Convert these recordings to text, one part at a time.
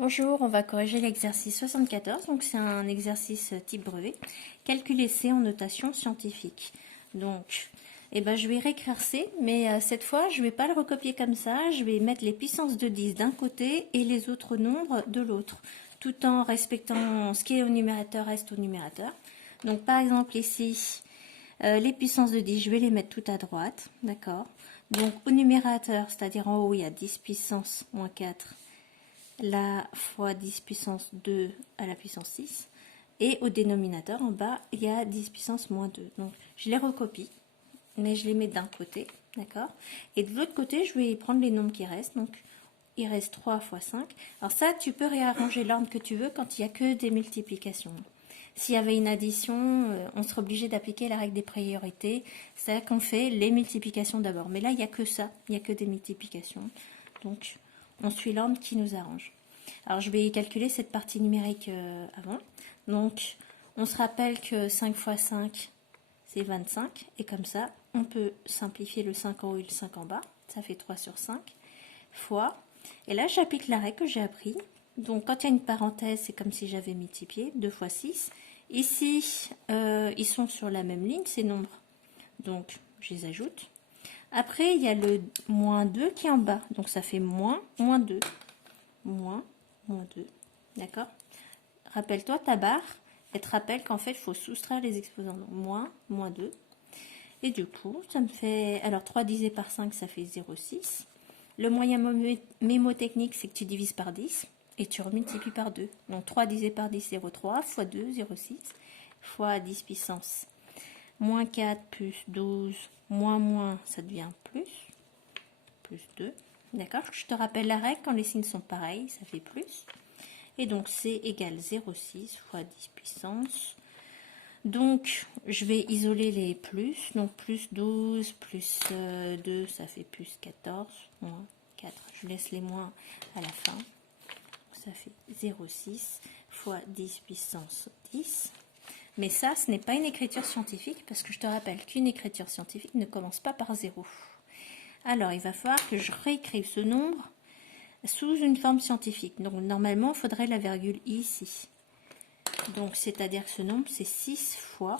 Bonjour, on va corriger l'exercice 74, donc c'est un exercice type brevet. Calculer C en notation scientifique. Donc, je vais réécrire C, mais cette fois, je ne vais pas le recopier comme ça. Je vais mettre les puissances de 10 d'un côté et les autres nombres de l'autre, tout en respectant ce qui est au numérateur reste au numérateur. Donc, par exemple, ici, les puissances de 10, je vais les mettre tout à droite, d'accord? Donc, au numérateur, c'est-à-dire en haut, il y a 10 puissance moins 4. La fois 10 puissance 2 à la puissance 6. Et au dénominateur, en bas, il y a 10 puissance moins 2. Donc, je les recopie, mais je les mets d'un côté, d'accord? Et de l'autre côté, je vais prendre les nombres qui restent. Donc, il reste 3 fois 5. Alors ça, tu peux réarranger l'ordre que tu veux quand il n'y a que des multiplications. S'il y avait une addition, on serait obligé d'appliquer la règle des priorités. C'est-à-dire qu'on fait les multiplications d'abord. Mais là, il n'y a que ça, il n'y a que des multiplications. Donc, on suit l'ordre qui nous arrange. Alors, je vais calculer cette partie numérique avant. Donc, on se rappelle que 5 fois 5, c'est 25. Et comme ça, on peut simplifier le 5 en haut et le 5 en bas. Ça fait 3 sur 5 fois. Et là, j'applique la règle que j'ai appris. Donc, quand il y a une parenthèse, c'est comme si j'avais multiplié. 2 fois 6. Ici, ils sont sur la même ligne, ces nombres. Donc, je les ajoute. Après, il y a le moins 2 qui est en bas. Donc, ça fait moins 2. Moins 2. D'accord? Rappelle-toi ta barre. Elle te rappelle qu'en fait, il faut soustraire les exposants. Donc, moins 2. Et du coup, ça me fait... Alors, 3 divisé par 5, ça fait 0,6. Le moyen mémotechnique, c'est que tu divises par 10 et tu remultiplies par 2. Donc, 3 divisé par 10, 0,3 fois 2, 0,6 fois 10 puissance. Moins 4 plus 12, moins, ça devient plus 2. D'accord? Je te rappelle la règle, quand les signes sont pareils, ça fait plus. Et donc, C égale 0,6 fois 10 puissance. Donc, je vais isoler les plus. Donc, plus 12, plus 2, ça fait plus 14, moins 4. Je laisse les moins à la fin. Ça fait 0,6 fois 10 puissance 10. Mais ça, ce n'est pas une écriture scientifique, parce que je te rappelle qu'une écriture scientifique ne commence pas par 0. Alors, il va falloir que je réécrive ce nombre sous une forme scientifique. Donc, normalement, il faudrait la virgule ici. Donc, c'est-à-dire que ce nombre, c'est 6 fois.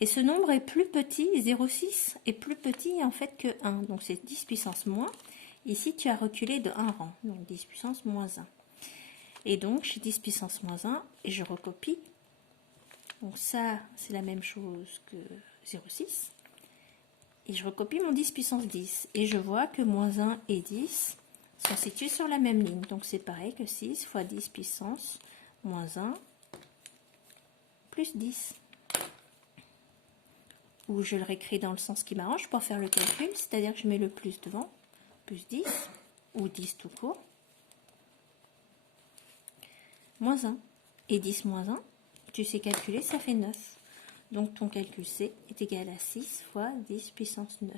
Et ce nombre est plus petit, 0,6 est plus petit en fait que 1. Donc, c'est 10 puissance moins. Ici, tu as reculé de 1 rang. Donc, 10 puissance moins 1. Et donc, j'ai 10 puissance moins 1 et je recopie. Donc, ça, c'est la même chose que 0,6. Et je recopie mon 10 puissance 10. Et je vois que moins 1 et 10 sont situés sur la même ligne. Donc, c'est pareil que 6 fois 10 puissance moins 1 plus 10. Ou je le réécris dans le sens qui m'arrange pour faire le calcul. C'est-à-dire que je mets le plus devant. Plus 10. Ou 10 tout court. Moins 1. Et 10 moins 1, tu sais calculer, ça fait 9. Donc ton calcul C est égal à 6 fois 10 puissance 9.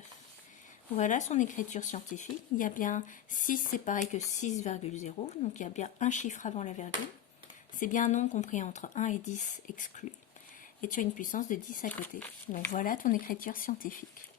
Voilà son écriture scientifique. Il y a bien 6, c'est pareil que 6,0. Donc il y a bien un chiffre avant la virgule. C'est bien un nombre compris entre 1 et 10 exclus. Et tu as une puissance de 10 à côté. Donc voilà ton écriture scientifique.